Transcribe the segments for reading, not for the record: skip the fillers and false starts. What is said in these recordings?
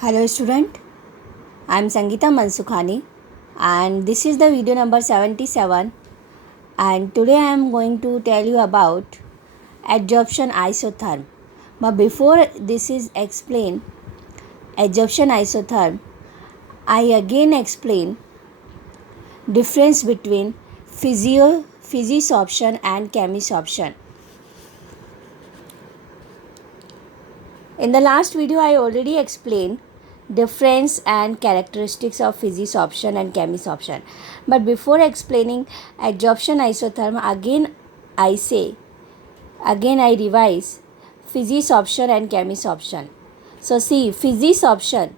Hello student, I am Sangeeta Mansukhani and this is the video number 77 and today I am going to tell you about adsorption isotherm. But before this is explained, adsorption isotherm, I again explain difference between physisorption and chemisorption. In the last video I already explained difference and characteristics of physisorption and chemisorption. But before explaining adsorption isotherm, again I revise physisorption and chemisorption. So see, physisorption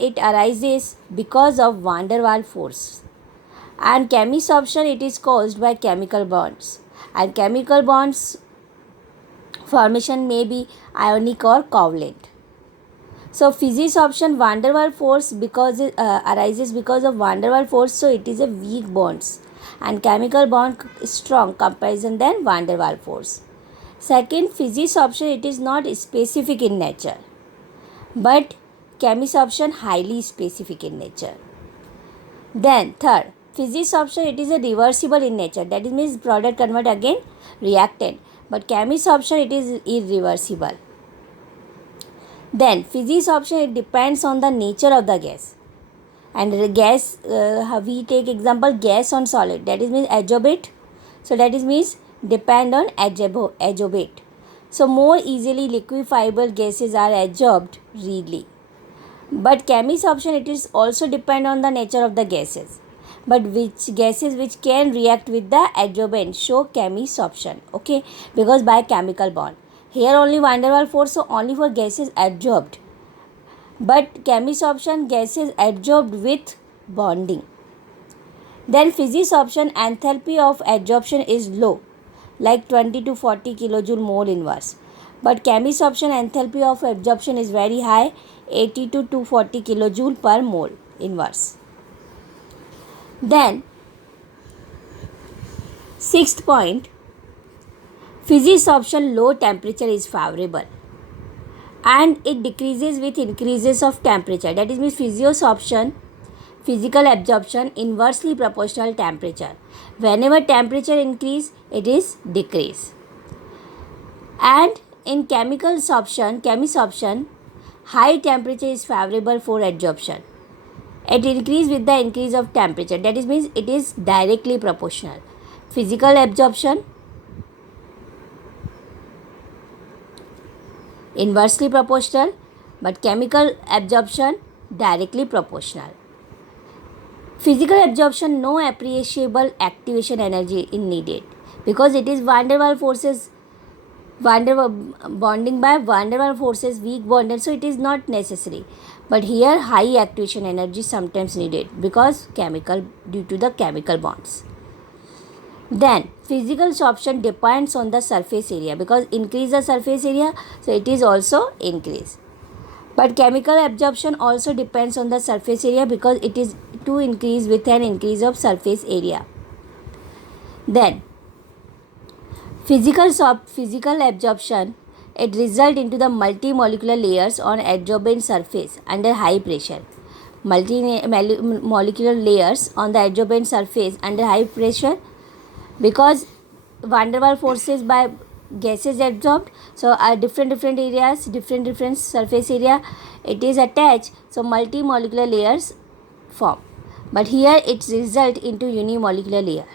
it arises because of van der Waals force, and chemisorption it is caused by chemical bonds, and chemical bonds formation may be ionic or covalent. So physisorption van der Waals force because it arises because of van der Waals force, so it is a weak bonds, and chemical bond is strong comparison than van der Waals force. Second, physisorption it is not specific in nature, but chemisorption highly specific in nature. Then third, physisorption it is a reversible in nature, that means product convert again reactant, but chemisorption it is irreversible. Then physisorption it depends on the nature of the gas, and the gas we take example gas on solid, that is means adsorbate, so that is means depend on adsorbate. So more easily liquefiable gases are adsorbed readily. But chemisorption it is also depend on the nature of the gases, but which gases which can react with the adsorbent show chemisorption, okay, because by chemical bond. Here only van der Waals force, so only for gases adsorbed, but chemisorption gases adsorbed with bonding. Then physisorption enthalpy of adsorption is low, like 20 to 40 kilojoule mole inverse, but chemisorption enthalpy of absorption is very high, 80 to 240 kilojoule per mole inverse. Then sixth point, physisorption low temperature is favorable and it decreases with increases of temperature, that is means physisorption physical absorption inversely proportional temperature. Whenever temperature increase it is decrease. And in chemisorption high temperature is favorable for adsorption. It increase with the increase of temperature, that is means it is directly proportional. Physical absorption inversely proportional, but chemical absorption directly proportional. Physical absorption no appreciable activation energy is needed because it is van der Waals forces, bonding by van der Waals forces weak bonded, so it is not necessary. But here high activation energy sometimes needed because due to the chemical bonds. Then physical sorption depends on the surface area, because increase the surface area, so it is also increase. But chemical absorption also depends on the surface area because it is to increase with an increase of surface area. Then physical absorption it result into the multimolecular layers on adsorbent surface under high pressure. Multimolecular layers on the adsorbent surface under high pressure, because van der Waals forces by gases adsorbed, so different areas, different surface area it is attached, so multimolecular layers form, but here it result into unimolecular layer.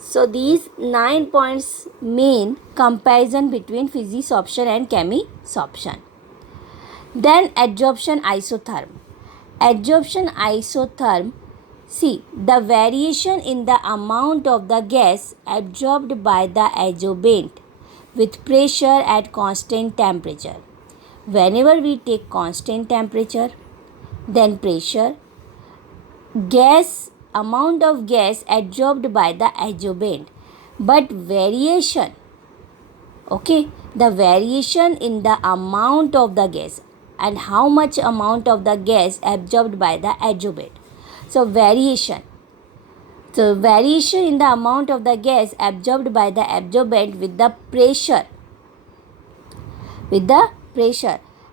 So these 9 points mean comparison between physisorption and chemisorption. Then adsorption isotherm. See, the variation in the amount of the gas absorbed by the adsorbent with pressure at constant temperature. Whenever we take constant temperature, then pressure, amount of gas absorbed by the adsorbent, but variation, okay, the variation in the amount of the gas and how much amount of the gas absorbed by the adsorbent. So variation in the amount of the gas absorbed by the adsorbent with the pressure,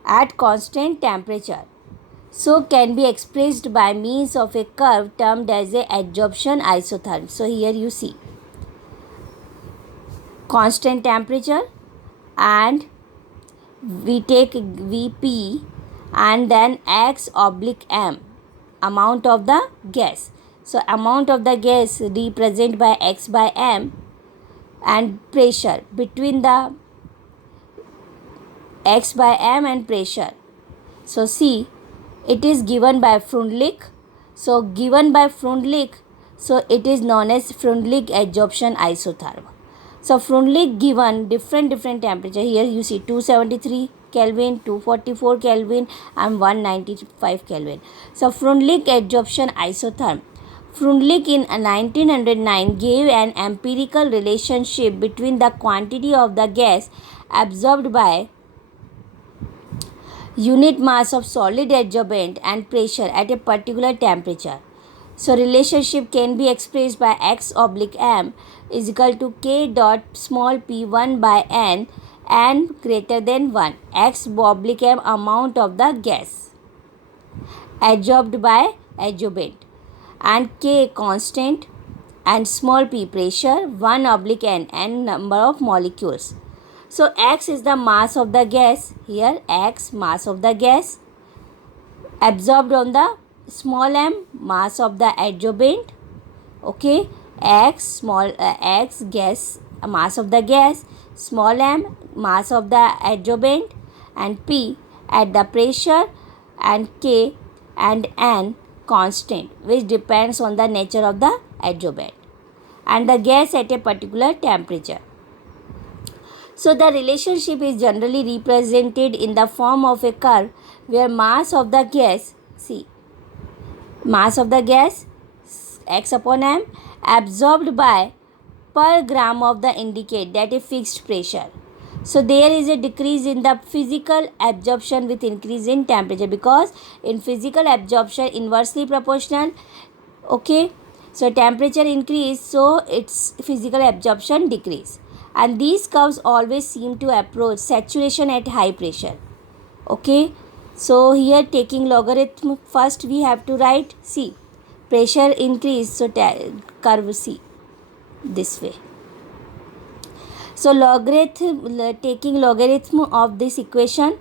at constant temperature, so can be expressed by means of a curve termed as a adsorption isotherm. So here you see constant temperature, and we take Vp and then x oblique m, amount of the gas. So amount of the gas represented by x by m, and pressure between the x by m and pressure. So see, it is given by Freundlich. So given by Freundlich, so it is known as Freundlich adsorption isotherm. So Freundlich given different temperature. Here you see 273 Kelvin, 244 Kelvin and 195 Kelvin. So Freundlich adsorption isotherm. Freundlich in 1909 gave an empirical relationship between the quantity of the gas absorbed by unit mass of solid adsorbent and pressure at a particular temperature. So relationship can be expressed by x oblique m is equal to k dot small p 1 by n greater than 1, x oblique m amount of the gas adsorbed by adsorbent, and k constant, and small p pressure, 1 oblique n number of molecules. So x is the mass of the gas, here x mass of the gas absorbed on the small m mass of the adsorbent, okay, x gas mass of the gas, small m mass of the adsorbent, and p at the pressure, and k and n constant, which depends on the nature of the adsorbent and the gas at a particular temperature. So the relationship is generally represented in the form of a curve where mass of the gas, see, mass of the gas x upon m absorbed by per gram of the indicate that a fixed pressure. So there is a decrease in the physical absorption with increase in temperature, because in physical absorption inversely proportional, okay, so temperature increase, so its physical absorption decrease, and these curves always seem to approach saturation at high pressure, okay. So here taking logarithm, first we have to write, see, pressure increase, so curve see this way. So taking logarithm of this equation,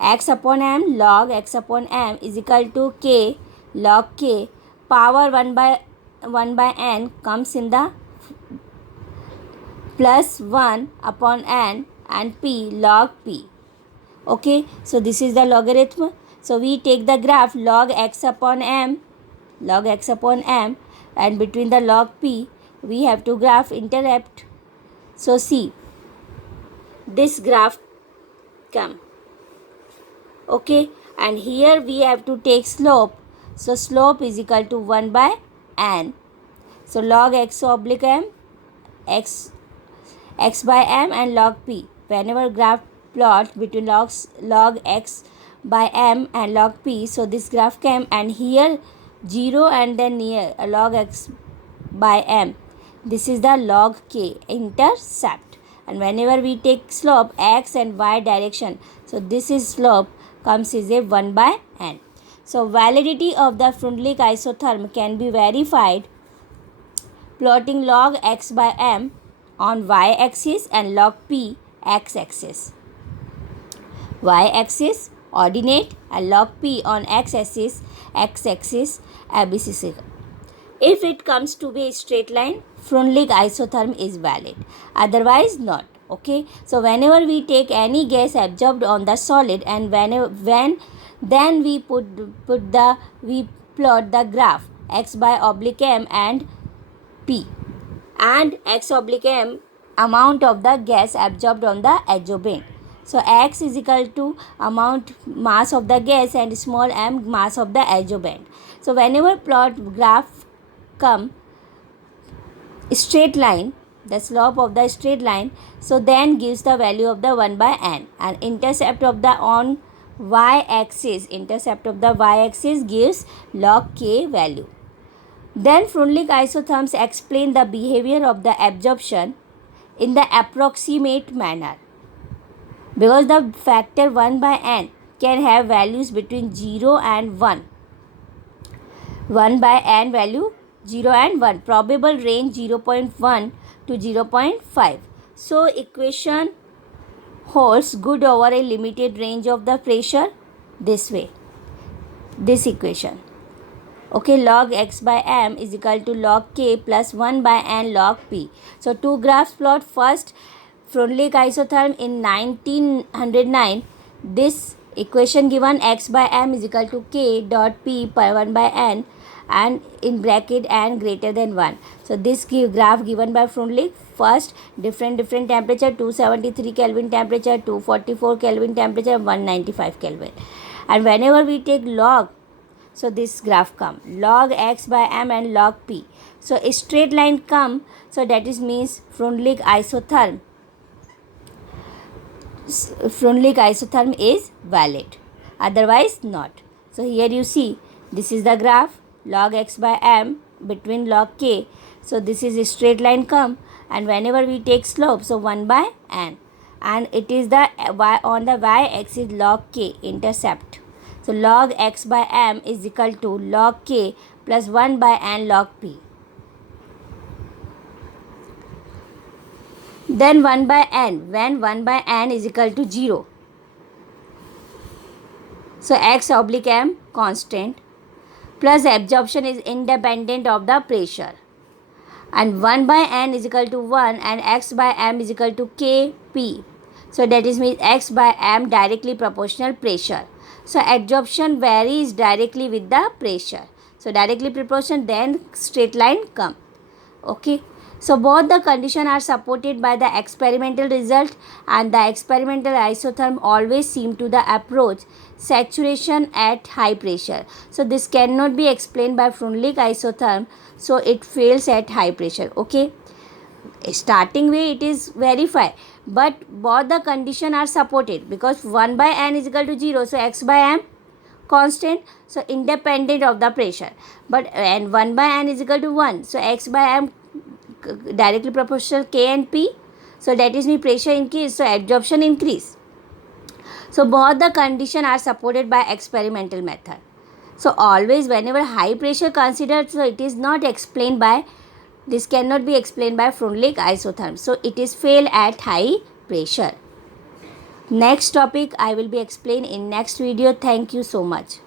x upon m log x upon m is equal to k log k power 1 by n comes in the plus 1 upon n and p log p. Okay, so this is the logarithm. So we take the graph log x upon m, and between the log p we have to graph intercept. So see, this graph come, okay, and here we have to take slope. So slope is equal to 1 by n. So log x oblique m, x by m and log p. Whenever graph plot between log x by m and log p, so this graph came, and here 0 and then near log x by m. This is the log k intercept, and whenever we take slope x and y direction, so this is slope comes is a 1 by n. So validity of the Freundlich isotherm can be verified plotting log x by m on y axis and log p x axis. Y axis ordinate and log p on x axis ABC. If it comes to be a straight line, Freundlich isotherm is valid, otherwise not. Okay, so whenever we take any gas absorbed on the solid, and then we we plot the graph x by oblique m and p, and x oblique m amount of the gas absorbed on the adsorbent. So x is equal to amount mass of the gas and small m mass of the adsorbent. So whenever plot graph come straight line, the slope of the straight line, so then gives the value of the 1 by n, and intercept of the y axis gives log k value. Then Freundlich isotherms explain the behavior of the absorption in the approximate manner, because the factor 1 by n can have values between 0 and 1. 1 by n value 0 and 1. Probable range 0.1 to 0.5. So equation holds good over a limited range of the pressure this way. This equation. Okay, log x by m is equal to log k plus 1 by n log p. So two graphs plot. First, Freundlich isotherm in 1909. This equation given x by m is equal to k dot p by 1 by n and in bracket n greater than 1. So this graph given by Freundlich. First, different temperature, 273 Kelvin temperature, 244 Kelvin temperature, 195 Kelvin. And whenever we take log, so this graph come log x by m and log p. So a straight line come, so that is means Freundlich isotherm is valid, otherwise not. So here you see, this is the graph log x by m between log k. So this is a straight line come, and whenever we take slope, so 1 by n, and it is the y on the y axis log k intercept. So log x by m is equal to log k plus 1 by n log p. Then 1 by n, when 1 by n is equal to 0. So x oblique m constant plus absorption is independent of the pressure. And 1 by n is equal to 1 and x by m is equal to kp. So that is means x by m directly proportional pressure. So adsorption varies directly with the pressure. So directly proportional, then straight line come. Okay. So both the conditions are supported by the experimental result, and the experimental isotherm always seem to the approach saturation at high pressure. So this cannot be explained by Freundlich isotherm, so it fails at high pressure. Okay. Starting way it is verified, but both the condition are supported because 1 by n is equal to 0, so x by m constant, so independent of the pressure, but and 1 by n is equal to 1, so x by m directly proportional k and p, so that is mean pressure increase, so absorption increase. So both the condition are supported by experimental method. So always whenever high pressure considered, so it is not explained by, this cannot be explained by Freundlich isotherm. So it is fail at high pressure. Next topic I will be explained in next video. Thank you so much.